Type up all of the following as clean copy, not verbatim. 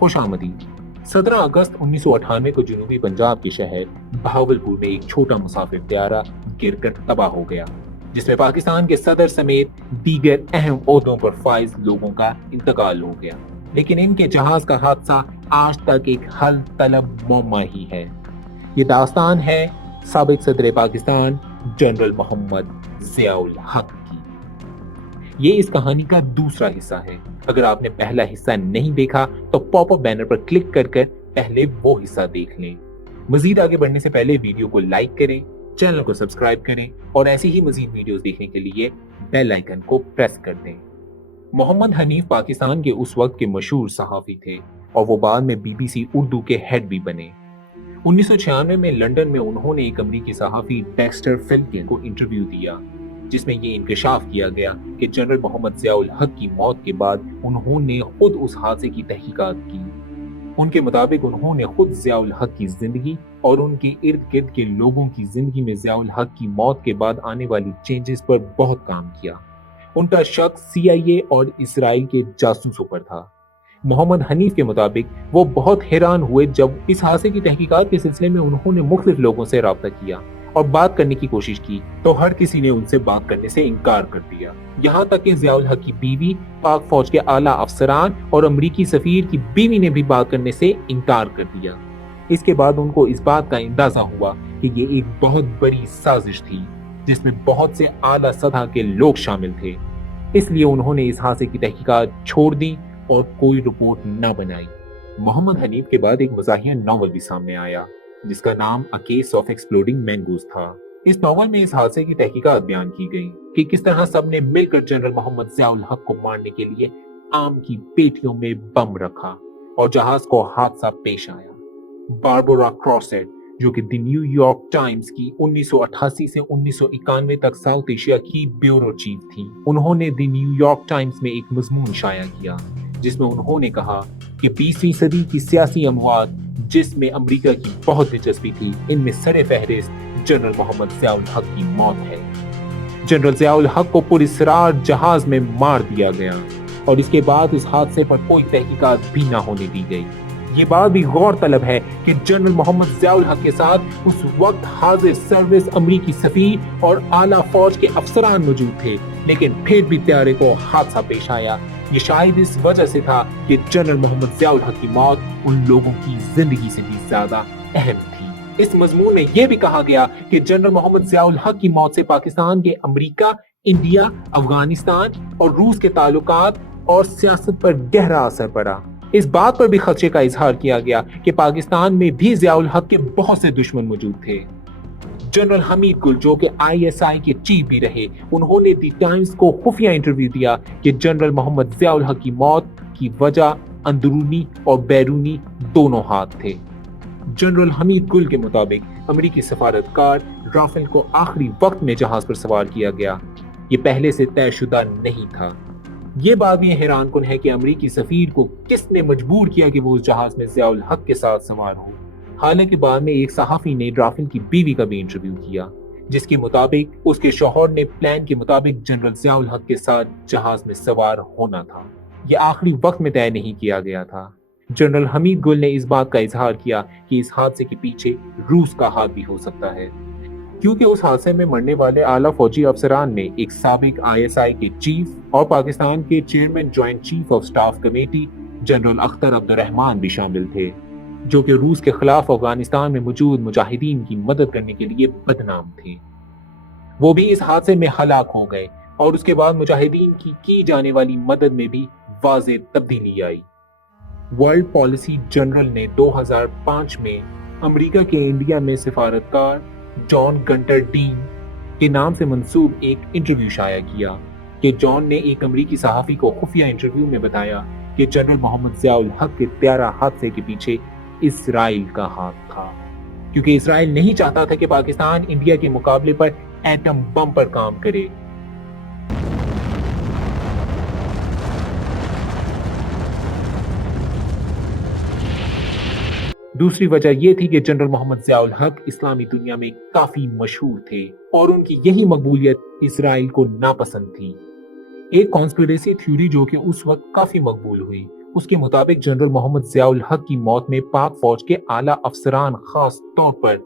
खुश आमदीद। 17 अगस्त 1998 को जनूबी पंजाब के शहर बहावलपुर में एक छोटा मुसाफिर त्यारा गिरकर तबाह हो गया, जिसमें पाकिस्तान के सदर समेत दीगर अहम ओहदों पर फाइज लोगों का इंतकाल हो गया। लेकिन इनके जहाज का हादसा आज तक एक हल तलब मुअम्मा ही है। ये दास्तान है साबिक सदर पाकिस्तान जनरल मोहम्मद ज़ियाउल हक की। ये इस कहानी का दूसरा हिस्सा है। अगर आपने पहला हिस्सा नहीं देखा तो पॉपअप बैनर पर क्लिक कर पहले वो हिस्सा देख लें। मजीद आगे बढ़ने से पहले वीडियो को लाइक करें, चैनल को सब्सक्राइब करें और ऐसी ही मजीद वीडियोस देखने के लिए बेल आइकन को प्रेस कर दें। मोहम्मद हनीफ पाकिस्तान के उस वक्त के मशहूर सहाफ़ी थे और वो बाद में BBC उर्दू के हेड भी बने। 1996 में लंदन में उन्होंने एक अमरीकी सहाफ़ी डेक्स्टर फिल्किन को इंटरव्यू दिया, जिसमें ये इंकशाफ किया गया कि जनरल मोहम्मद ज़ियाउल हक की मौत के बाद उन्होंने खुद उस हादसे की तहकीकात की। उनके मुताबिक उन्होंने खुद ज़ियाउल हक की जिंदगी और उनके इर्द गिर्द के लोगों की जिंदगी में ज़ियाउल हक की मौत के बाद आने वाली चेंजेस पर बहुत काम किया। उनका शक CIA और इसराइल के जासूसों पर था। मोहम्मद हनीफ के मुताबिक वो बहुत हैरान हुए जब इस हादसे की तहकीकात के सिलसिले में उन्होंने मुख्तलिफ लोगों से राब्ता किया और बात करने की कोशिश की तो हर किसी ने उनसे बात करने से इनकार कर दिया। यहाँ तक कि ज़ियाउल हक की बीवी, पाक फौज के आला अफसरान और अमरीकी सफीर की बीवी ने भी बात करने से इनकार कर दिया। इसके बाद उनको इस बात का अंदाजा हुआ कि ये एक बहुत बड़ी साजिश थी जिसमें बहुत से आला सतह के लोग शामिल थे। इसलिए उन्होंने इस हादसे की तहकीकात छोड़ दी और कोई रिपोर्ट न बनाई। मोहम्मद हनीफ के बाद एक मज़ाहिया नॉवल भी सामने आया जिसका नाम a case of exploding mangoes था। इस नॉवल में इस हादसे की तहकीकात बयान की गई कि किस तरह सबने मिलकर जनरल मोहम्मद ज़ियाउल हक को मारने के लिए आम की पेटियों में बम रखा और जहाज को हादसा पेश आया। बारबरा क्रॉसेट, जो कि द न्यूयॉर्क टाइम्स की 1988 से 1991 तक साउथ एशिया की ब्यूरो चीफ थी, उन्होंने द न्यूयॉर्क टाइम्स में एक मजमून शाया किया जिसमें उन्होंने कहा कि 20वीं सदी की सियासी अमवात जिसमें अमेरिका की बहुत दिलचस्पी थी, इनमें सरे फहरिस्त जनरल मोहम्मद ज़ियाउल हक की मौत है। जनरल ज़ियाउल हक को पुरस्रार जहाज में मार दिया गया और इसके बाद इस हादसे पर कोई तहकीकात भी ना होने दी गई। ये बात भी गौर तलब है कि जनरल मोहम्मद ज़ियाउल हक के साथ उस वक्त हाजिर सर्विस अमरीकी सफीर और आला फौज के अफसरान मौजूद थे, लेकिन फिर भी त्यारे को हादसा पेश आया। ये शायद इस वजह से था कि जनरल मोहम्मद ज़ियाउल हक की मौत उन लोगों की जिंदगी से भी ज्यादा अहम थी। इस मजमून में यह भी कहा गया कि जनरल मोहम्मद ज़ियाउल हक की मौत से पाकिस्तान के अमेरिका, इंडिया, अफगानिस्तान और रूस के ताल्लुकात और सियासत पर गहरा असर पड़ा। इस बात पर भी खदशे का इजहार किया गया कि पाकिस्तान में भी ज़ियाउल हक के बहुत से दुश्मन मौजूद थे। जनरल हमीद गुल, जो कि ISI के चीफ भी रहे, उन्होंने द टाइम्स को खुफिया इंटरव्यू दिया कि जनरल मोहम्मद ज़ियाउल हक की मौत की वजह अंदरूनी और बैरूनी दोनों हाथ थे। जनरल हमीद गुल के मुताबिक अमेरिकी सफारतकार राफेल को आखिरी वक्त में जहाज पर सवार किया गया। ये पहले से तयशुदा नहीं था। ये बात भी हैरान कुन है कि अमेरिकी सफीर को किसने मजबूर किया कि वो उस जहाज में ज़ियाउल हक के साथ सवार हो। हालांकि बाद में एक सहाफी ने राफेल की बीवी का भी इंटरव्यू किया, जिसके मुताबिक उसके शौहर ने प्लान के मुताबिक जनरल ज़ियाउल हक के साथ जहाज में सवार होना था। यह आखिरी वक्त में तय नहीं किया गया था। जनरल हमीद गुल ने इस बात का इजहार किया कि इस हादसे के पीछे रूस का हाथ भी हो सकता है, क्योंकि उस हादसे में मरने वाले आला फौजी अफसरान में एक साबिक ISI के चीफ और पाकिस्तान के chairman joint chief of staff committee general Akhtar Abdurrahman भी शामिल थे, जो कि रूस के खिलाफ अफगानिस्तान में मौजूद मुजाहिदीन की मदद करने के लिए बदनाम थे। वो भी इस हादसे में हलाक हो गए और उसके बाद मुजाहिदीन की जाने वाली मदद में भी वाज़ेह तब्दीली आई। वर्ल्ड पॉलिसी जर्नल ने 2005 में अमेरिका के इंडिया में सिफारतकार जॉन गंटर डीन के नाम से मंसूब एक इंटरव्यू शाया किया कि जॉन ने एक अमेरिकी सहाफी को खुफिया इंटरव्यू में बताया कि जनरल मोहम्मद ज़ियाउल हक के त्यारा हादसे के पीछे इसराइल का हाथ था, क्योंकि इसराइल नहीं चाहता था कि पाकिस्तान इंडिया के मुकाबले पर एटम बम पर काम करे। दूसरी वजह यह थी कि जनरल मोहम्मद ज़ियाउल हक इस्लामी दुनिया में काफी मशहूर थे और उनकी यही मकबूलियत इसराइल को नापसंद थी। एक कॉन्स्पिरेसी थ्योरी जो कि उस वक्त काफी मकबूल हुई, اس کے مطابق جنرل محمد ضیاء الحق کی موت میں پاک فوج کے اعلیٰ افسران خاص طور پر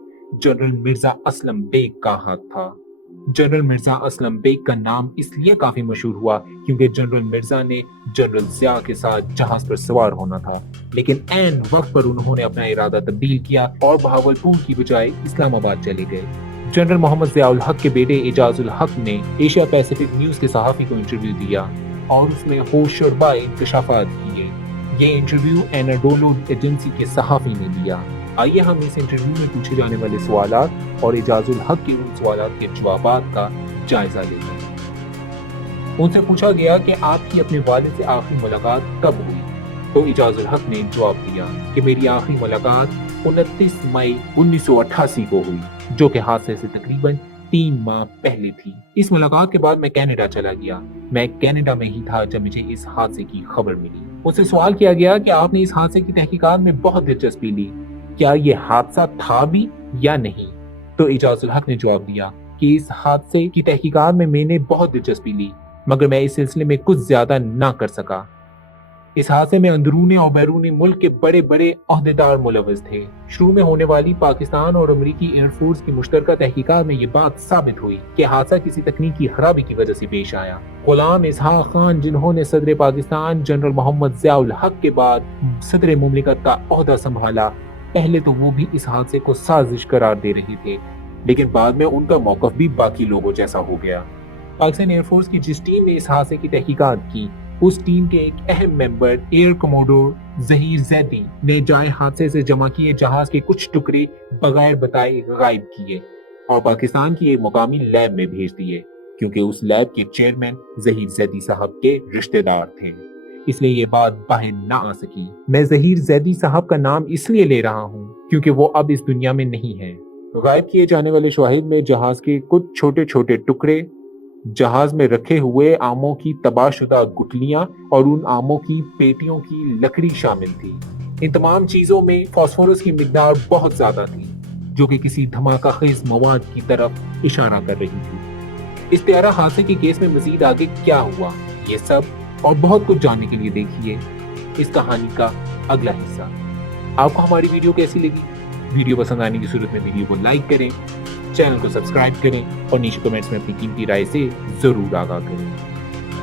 جنرل مرزا اسلم بیگ کا ہاتھ تھا۔ جنرل مرزا اسلم بیگ کا نام اس لیے کافی مشہور ہوا کیونکہ جنرل مرزا نے جنرل ضیاء کے ساتھ جہاز پر سوار ہونا تھا، لیکن عین وقت پر انہوں نے اپنا ارادہ تبدیل کیا اور بہاولپور کی بجائے اسلام آباد چلے گئے۔ جنرل محمد ضیاء الحق کے بیٹے اعجاز الحق نے ایشیا پیسیفک نیوز کے صحافی کو انٹرویو دیا اور اس میں ہوش شربا انکشافات کیے۔ یہ انٹرویو ایناڈولو ایجنسی کے صحافی نے دیا۔ آئیے ہم اس انٹرویو میں پوچھے جانے والے سوالات اور اعجاز الحق کے ان سوالات کے جوابات کا جائزہ لیتے ہیں۔ ان سے پوچھا گیا کہ آپ کی اپنے والد سے آخری ملاقات کب ہوئی؟ تو اعجاز الحق نے جواب دیا کہ میری آخری ملاقات 29 مئی 1988 کو ہوئی، جو کہ حادثے سے تقریباً 3 ماہ پہلے تھی۔ اس ملاقات کے بعد میں کینیڈا چلا گیا۔ میں کینیڈا میں ہی تھا جب مجھے اس حادثے کی خبر ملی۔ اس سے سوال کیا گیا کہ آپ نے اس حادثے کی تحقیقات میں بہت دلچسپی لی، کیا یہ حادثہ تھا بھی یا نہیں؟ تو اعجاز الحق نے جواب دیا کہ اس حادثے کی تحقیقات میں نے بہت دلچسپی لی، مگر میں اس سلسلے میں کچھ زیادہ نہ کر سکا۔ اس حادثے میں اندرونی اور بیرونی ملک کے بڑے بڑے عہدیدار ملوث تھے۔ شروع میں ہونے والی پاکستان اور امریکی ایئر فورس کی مشترکہ تحقیقات میں یہ بات ثابت ہوئی کہ حادثہ کسی تکنیکی خرابی کی وجہ سے پیش آیا۔ غلام اسحاق خان، جنہوں نے صدر پاکستان جنرل محمد ضیاء الحق کے بعد صدر مملکت کا عہدہ سنبھالا، پہلے تو وہ بھی اس حادثے کو سازش قرار دے رہے تھے، لیکن بعد میں ان کا موقف بھی باقی لوگوں جیسا ہو گیا۔ پاکستان ایئر فورس کی جس ٹیم نے اس حادثے کی تحقیقات کی، اس ٹیم کے ایک اہم ممبر ایئر کموڈور ظہیر زیدی نے جائے حادثے سے جمع کیے جہاز کے کچھ ٹکڑے بغیر بتائے غائب کیے اور پاکستان کی ایک مقامی لیب میں بھیج دیے، کیونکہ اس لیب کے چیئرمین ظہیر زیدی صاحب کے رشتہ دار تھے، اس لیے یہ بات باہر نہ آ سکی۔ میں ظہیر زیدی صاحب کا نام اس لیے لے رہا ہوں کیونکہ وہ اب اس دنیا میں نہیں ہے۔ غائب کیے جانے والے شواہد میں جہاز کے کچھ چھوٹے چھوٹے ٹکڑے، جہاز میں رکھے ہوئے آموں کی تباہ شدہ گٹلیاں اور ان آموں کی پیٹیوں کی لکڑی شامل تھی۔ ان تمام چیزوں میں فاسفورس کی مقدار بہت زیادہ تھی، جو کہ کسی دھماکہ خیز مواد کی طرف اشارہ کر رہی تھی۔ اس طیارہ حادثے کے کیس میں مزید آگے کیا ہوا، یہ سب اور بہت کچھ جاننے کے لیے دیکھیے اس کہانی کا اگلا حصہ۔ آپ کو ہماری ویڈیو کیسی لگی؟ ویڈیو پسند آنے کی صورت میں ویڈیو کو لائک کریں، چینل کو سبسکرائب کریں اور نیچے کمنٹس میں اپنی قیمتی رائے سے ضرور آگاہ کریں۔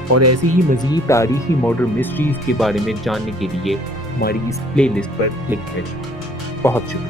اور ایسی ہی مزید تاریخی مرڈر مسٹریز کے بارے میں جاننے کے لیے ہماری اس پلے لسٹ پر کلک کریں۔ بہت شکریہ۔